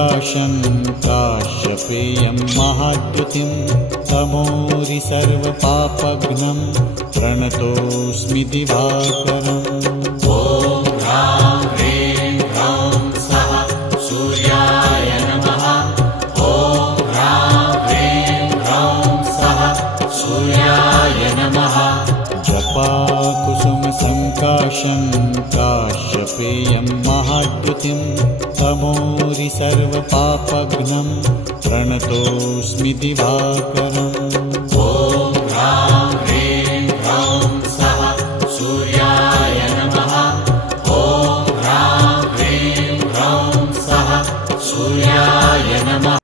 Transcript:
सङ्काशं काश्यपेयं महाद्युतिं तमोरि सर्वपापघ्नं प्रणतोऽस्मि दिवाकरम्। ॐ ह्रां ह्रीं ह्रौं सः सूर्याय नमः। ॐ ह्रां ह्रीं ह्रौं सः सूर्याय नमः। जपाकुसुमसङ्काशं काश्यपेयं महाद्युतिं तमोरि सर्वपापघ्नं प्रणतोऽस्मि दिवाकरम्।